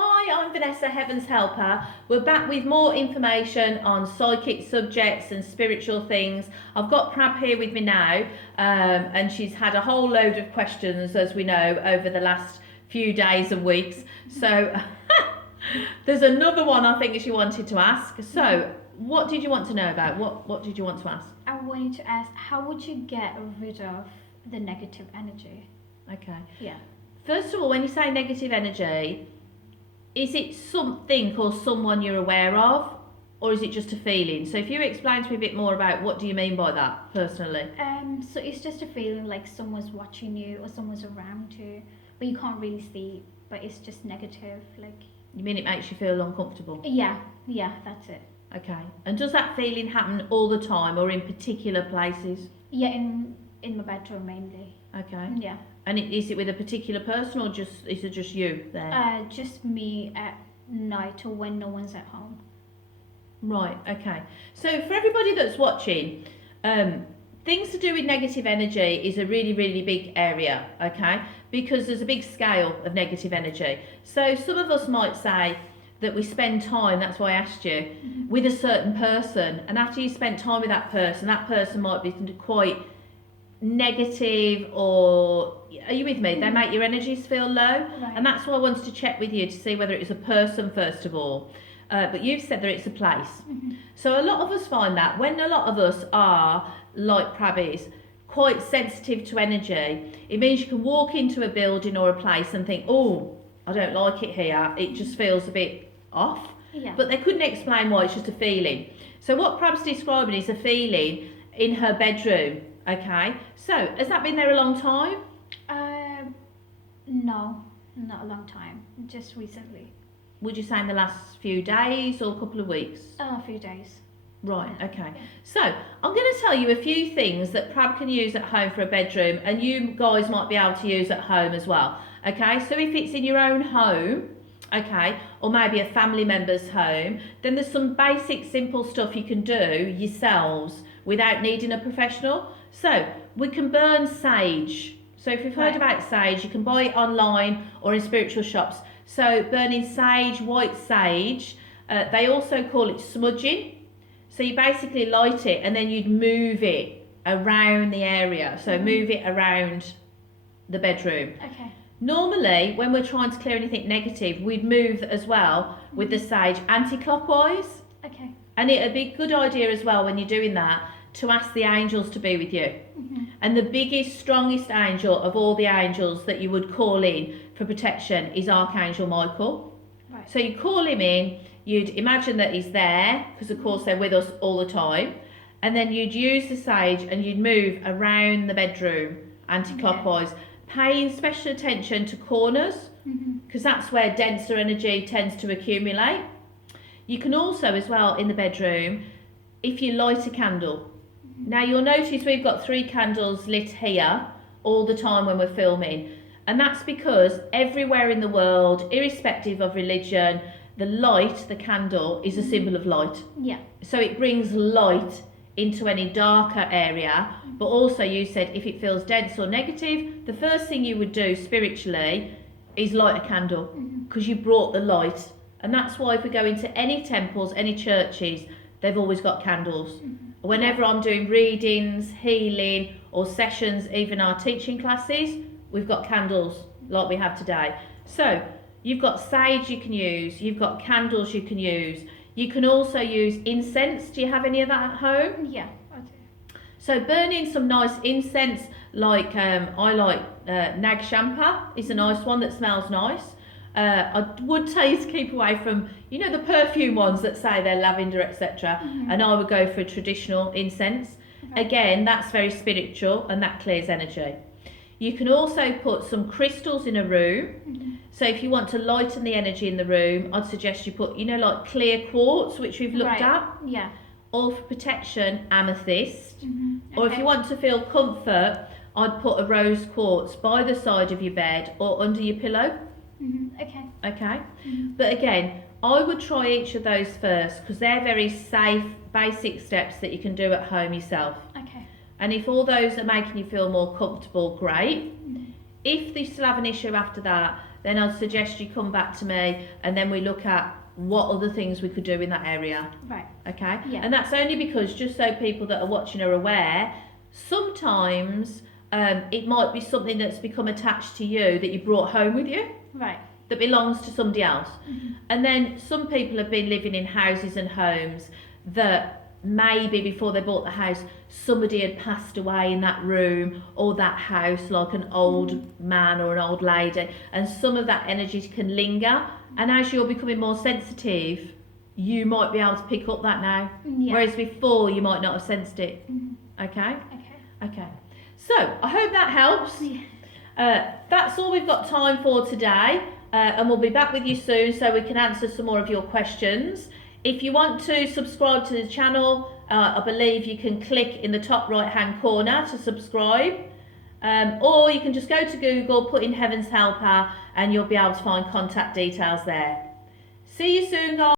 Hi, I'm Vanessa, Heaven's Helper. We're back with more information on psychic subjects and spiritual things. I've got Prab here with me now, and she's had a whole load of questions, as we know, over the last few days and weeks. So there's another one I think she wanted to ask. So what did you want to know about? What did you want to ask? I wanted to ask, how would you get rid of the negative energy? Okay. Yeah. First of all, when you say negative energy, is it something or someone you're aware of, or is it just a feeling? So if you explain to me a bit more about what do you mean by that personally? So it's just a feeling like someone's watching you or someone's around you, but you can't really see, but it's just negative, like. You mean it makes you feel uncomfortable? Yeah, that's it. Okay. And does that feeling happen all the time or in particular places? Yeah, in my bedroom mainly. Okay. Yeah. And is it with a particular person or is it just you there? Just me at night or when no one's at home. Right, okay. So for everybody that's watching, things to do with negative energy is a really, really big area, okay? Because there's a big scale of negative energy. So some of us might say that we spend time, that's why I asked you, with a certain person, and after you spend time with that person might be quite negative, or are you with me? They make your energies feel low, Right. and that's why I wanted to check with you to see whether it's a person first of all. But you've said that it's a place. So a lot of us find that when a lot of us are, like Prab is, quite sensitive to energy, it means you can walk into a building or a place and think, oh, I don't like it here, it just feels a bit off. Yeah. But they couldn't explain why, it's just a feeling. So what Prab's describing is a feeling in her bedroom, okay? So has that been there a long time? No, not a long time, just recently. Would you say in the last few days or a couple of weeks? A few days. Right, Yeah. okay. So I'm going to tell you a few things that Prab can use at home for a bedroom, and you guys might be able to use at home as well. Okay, so if it's in your own home, okay, or maybe a family member's home, then there's some basic simple stuff you can do yourselves without needing a professional. So we can burn sage. So if you've heard about sage, you can buy it online or in spiritual shops. So burning sage, white sage, they also call it smudging. So you basically light it and then you'd move it around the area. So move it around the bedroom. Okay. Normally, when we're trying to clear anything negative, we'd move as well with the sage anti-clockwise. Okay. And it'd be a good idea as well when you're doing that to ask the angels to be with you. And the biggest, strongest angel of all the angels that you would call in for protection is Archangel Michael. Right. So you call him in, you'd imagine that he's there, because of course they're with us all the time, and then you'd use the sage and you'd move around the bedroom anti-clockwise, paying special attention to corners, because that's where denser energy tends to accumulate. You can also as well in the bedroom, if you light a candle. Now you'll notice we've got 3 candles lit here all the time when we're filming, and that's because everywhere in the world, irrespective of religion, the light, the candle, is a symbol of light. Yeah. So it brings light into any darker area, but also you said if it feels dense or negative, the first thing you would do spiritually is light a candle, because you brought the light. And that's why if we go into any temples, any churches, they've always got candles. Whenever I'm doing readings, healing, or sessions, even our teaching classes, we've got candles like we have today. So you've got sage you can use, you've got candles you can use. You can also use incense. Do you have any of that at home? Yeah, I do. So burning some nice incense, like I like Nag Champa is a nice one that smells nice. I would tell you to keep away from, you know, the perfume ones that say they're lavender, etc. And I would go for a traditional incense. Okay. Again, that's very spiritual and that clears energy. You can also put some crystals in a room. So if you want to lighten the energy in the room, I'd suggest you put, you know, like clear quartz, which we've looked at. Yeah. Or for protection, amethyst. Okay. Or if you want to feel comfort, I'd put a rose quartz by the side of your bed or under your pillow. Okay. Okay. But again, I would try each of those first, because they're very safe, basic steps that you can do at home yourself. Okay. And if all those are making you feel more comfortable, great. If you still have an issue after that, then I'd suggest you come back to me and then we look at what other things we could do in that area. Right. Okay? Yeah. And that's only because, just so people that are watching are aware, sometimes it might be something that's become attached to you that you brought home with you. Right. That belongs to somebody else. Mm-hmm. And then some people have been living in houses and homes that maybe before they bought the house, somebody had passed away in that room or that house, like an old man or an old lady, and some of that energy can linger. And as you're becoming more sensitive, you might be able to pick up that now. Yeah. Whereas before, you might not have sensed it. Mm-hmm. Okay? Okay. Okay. So, I hope that helps. Yeah. That's all we've got time for today. And we'll be back with you soon so we can answer some more of your questions. If you want to subscribe to the channel, I believe you can click in the top right hand corner to subscribe. Or you can just go to Google, put in Heaven's Helper, and you'll be able to find contact details there. See you soon, guys.